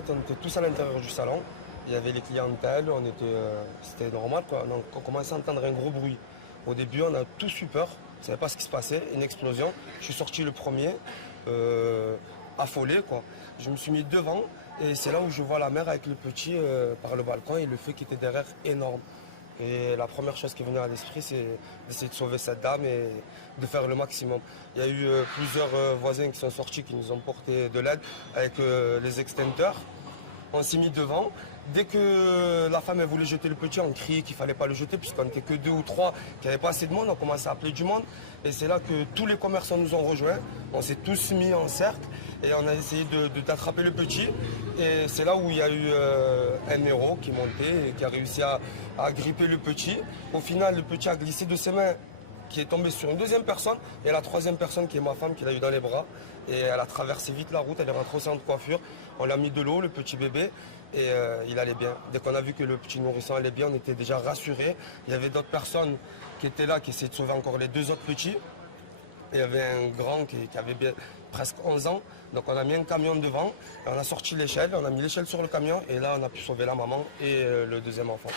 fait, on était tous à l'intérieur du salon. Il y avait les clientèles, c'était normal, quoi. Donc on commençait à entendre un gros bruit. Au début, on a tous eu peur. On ne savait pas ce qui se passait. Une explosion. Je suis sorti le premier, affolé, quoi. Je me suis mis devant et c'est là où je vois la mère avec le petit par le balcon et le feu qui était derrière énorme. Et la première chose qui est venue à l'esprit, c'est d'essayer de sauver cette dame et de faire le maximum. Il y a eu plusieurs voisins qui sont sortis, qui nous ont porté de l'aide avec les extincteurs. On s'est mis devant. Dès que la femme elle voulait jeter le petit, on criait qu'il ne fallait pas le jeter, puisqu'on n'était que 2 ou 3, qu'il n'y avait pas assez de monde. On commençait à appeler du monde. Et c'est là que tous les commerçants nous ont rejoints. On s'est tous mis en cercle et on a essayé d'attraper le petit. Et c'est là où il y a eu un héros qui montait et qui a réussi à gripper le petit. Au final, le petit a glissé de ses mains, qui est tombé sur une deuxième personne, et la troisième personne qui est ma femme qui l'a eu dans les bras. Et elle a traversé vite la route, elle est rentrée au centre de coiffure. On l'a mis de l'eau, le petit bébé, et il allait bien. Dès qu'on a vu que le petit nourrisson allait bien, on était déjà rassurés. Il y avait d'autres personnes qui étaient là, qui essayaient de sauver encore les 2 autres petits. Il y avait un grand qui avait presque 11 ans. Donc on a mis un camion devant, on a sorti l'échelle, on a mis l'échelle sur le camion, et là on a pu sauver la maman et le deuxième enfant,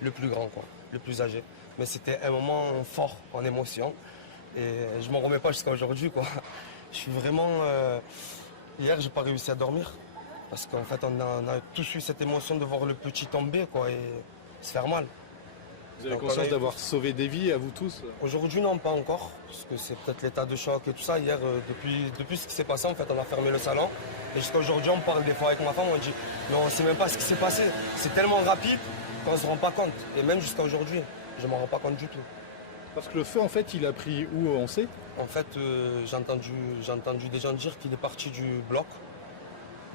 le plus grand, quoi, le plus âgé. Mais c'était un moment fort en émotion et je ne m'en remets pas jusqu'à aujourd'hui, quoi. Je suis vraiment... Hier, j'ai pas réussi à dormir parce qu'en fait, on a tous eu cette émotion de voir le petit tomber, quoi, et se faire mal. Vous avez Donc, conscience d'avoir sauvé des vies à vous tous? Aujourd'hui, non, pas encore, parce que c'est peut-être l'état de choc et tout ça. Hier, depuis ce qui s'est passé, en fait, on a fermé le salon. Et jusqu'à aujourd'hui, on parle des fois avec ma femme, on dit, mais on ne sait même pas ce qui s'est passé. C'est tellement rapide qu'on ne se rend pas compte. Et même jusqu'à aujourd'hui, je ne m'en rends pas compte du tout. Parce que le feu, en fait, il a pris où, on sait? En fait, j'ai entendu des gens dire qu'il est parti du bloc,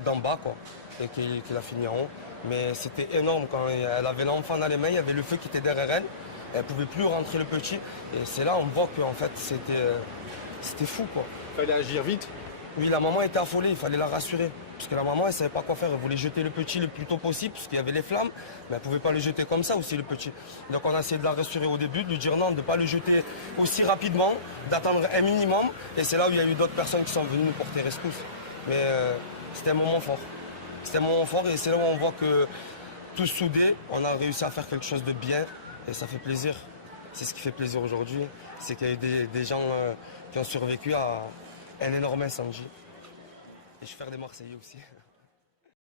d'en bas, quoi, et qu'il a fini en haut. Mais c'était énorme. Quand elle avait l'enfant dans les mains, il y avait le feu qui était derrière elle. Elle ne pouvait plus rentrer le petit. Et c'est là on voit que en fait, c'était fou, quoi. Il fallait agir vite. Oui, la maman était affolée, il fallait la rassurer. Parce que la maman, elle ne savait pas quoi faire. Elle voulait jeter le petit le plus tôt possible, parce qu'il y avait les flammes. Mais elle ne pouvait pas le jeter comme ça aussi, le petit. Donc on a essayé de la rassurer au début, de lui dire non, de ne pas le jeter aussi rapidement, d'attendre un minimum. Et c'est là où il y a eu d'autres personnes qui sont venues nous porter rescousse. Mais c'était un moment fort. C'était un moment fort et c'est là où on voit que tous soudés, on a réussi à faire quelque chose de bien. Et ça fait plaisir. C'est ce qui fait plaisir aujourd'hui. C'est qu'il y a eu des gens qui ont survécu à un énorme incendie. Et je suis fier des Marseillais aussi.